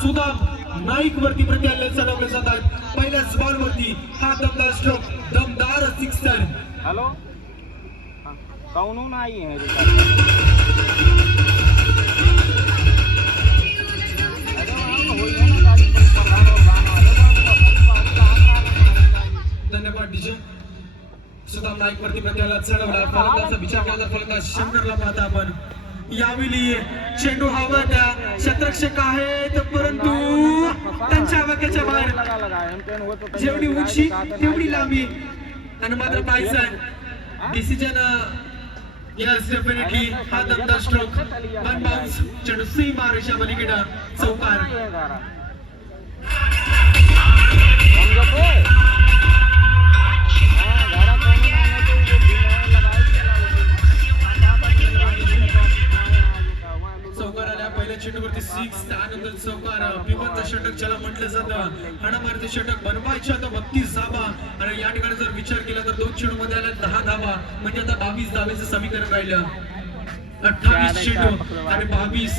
सुदाम नाईक वरती प्रत्याले चढवले जातात. पहिल्याच बॉल वरती हा दमदार स्ट्रोक, दमदार सिक्सर. हेलो कौन आई है धन्यवाद डीजे. सुदाम नाईक वरती प्रत्याला चढवला. फलंदाजाचा विचार केला तर फलंदाज शंकरला पाहता आपण. यावेळी चेंडू हवा त्या क्षेत्ररक्षक आहेत परंतु त्यांच्या वाक्याच्या बाहेर. जेवढी उंची तेवढी लांबी आणि मात्र पाहायचं डिसिजन. यस डेफिनेटली हा दमदार स्ट्रोक, वन बाउन्स, चेंडू सीमा रेषा पलीकडे चौकार. चेंडूवरती सिक्स, त्यानंतर चौकार. पिबनचं षटक ज्याला म्हटलं जातं, हाणामारीचं षटक बनवायचं आता 32 धावा. आणि या ठिकाणी जर विचार केला तर 2 चेंडू मध्ये आल्या 10 धावा, म्हणजे आता 22 धावेचं समीकरण राहिलं. 28 चेंडू आणि 22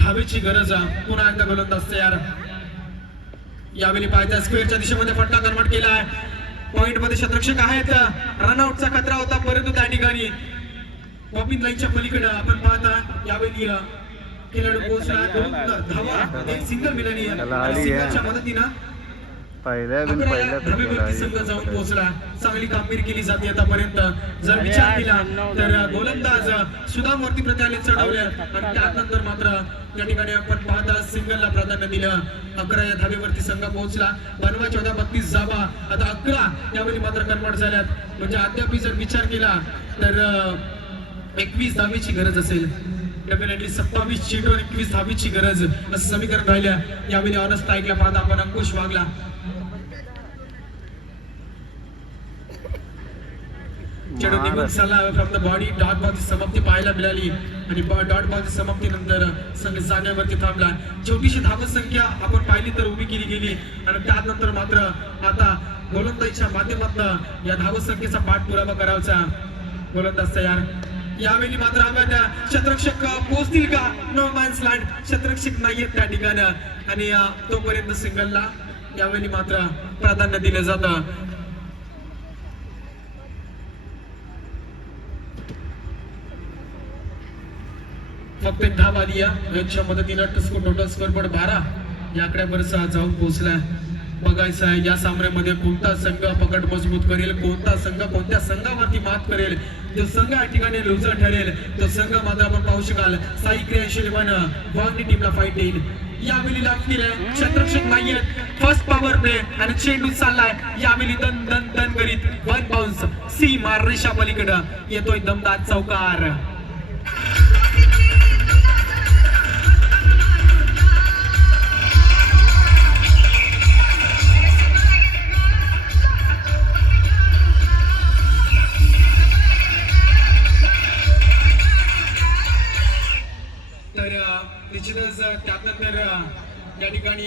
धावेची गरज. पुन्हा एकदा गोलंदाज तयार. यावेळी पाहिजे स्क्वेअरच्या दिशेमध्ये फटका कन्वर्ट केलाय. पॉइंट मध्ये क्षेत्ररक्षक आहेत. रनआउटचा खतरा होता परंतु त्या ठिकाणी बॉबिंग लाईनच्या पलीकडे आपण पाहता यावेळी खेळाडू पोहोचला. 2 धावा, एक सिंगल मिळाली. सिंगलच्या मदतीनं संघ जाऊन पोहोचला. चांगली कामगिरी केली जाते आतापर्यंत. जर विचार केला तर गोलंदाज सुदाम वरती प्रत्याले चढवले आणि त्यानंतर मात्र या ठिकाणी आपण पाहता सिंगलला प्राधान्य दिलं. 11 या धावेवरती संघ पोहोचला. बनवायच्या होत्या 32 धावा, आता 11 यावेळी मात्र कन्वर्ट झाल्यात. म्हणजे अद्याप जर विचार केला तर 21 धावेची गरज असेल. डेफिनेटली 27 चेंडू आणि 21 धावेची गरज असं समीकरण राहिल्या. यावेळी ऑनस्ट स्ट्राईकला पाहता आपण अंकुश वागला. चेंडू निघून चालला फ्रॉम द बॉडी. डॉट बॉलची समाप्ती पाहायला मिळाली आणि डॉट बॉलची समाप्तीनंतर संघ जागेवरती थांबला. छोटीशी धावसंख्या आपण पाहिली तर उभी केली गेली आणि त्यानंतर मात्र आता गोलंदाजीच्या माध्यमातून या धावसंख्येचा पाठपुरावा करायचा. गोलंदाज तयार. यावेळी मात्र आम्हाला क्षेत्ररक्षक पोहोचतील का? No man's land. क्षेत्ररक्षक नाहीयेत त्या ठिकाणी आणि तोपर्यंत सिंगलला यावेळी मात्र प्राधान्य दिलं जातं. फक्त 10 आली याच्या मदतीनं टोटल स्कोरबोर्ड 12 या आकड्यावर जाऊन पोहोचलाय. बघायचं आहे या सामन्यामध्ये कोणता संघ पकड मजबूत करेल, कोणता संघ कोणत्या संघावरती मात करेल. जो संघ या ठिकाणी लुझर ठरेल तो संघ मात्र आपण पाहू शकाल साई क्रिएशन 11 वांगणी टीमला फाईट येईल. यावेळी लाभ केलाय क्षेत्ररक्षक नाहीयेत. फर्स्ट पॉवर प्ले आणि चेंडू चाललाय. यावेळी दन दन दन करीत 1 बाउन्स, सीमा रेषा पलीकडे येतोय दमदार चौकार. निश्चितच त्यानंतर या ठिकाणी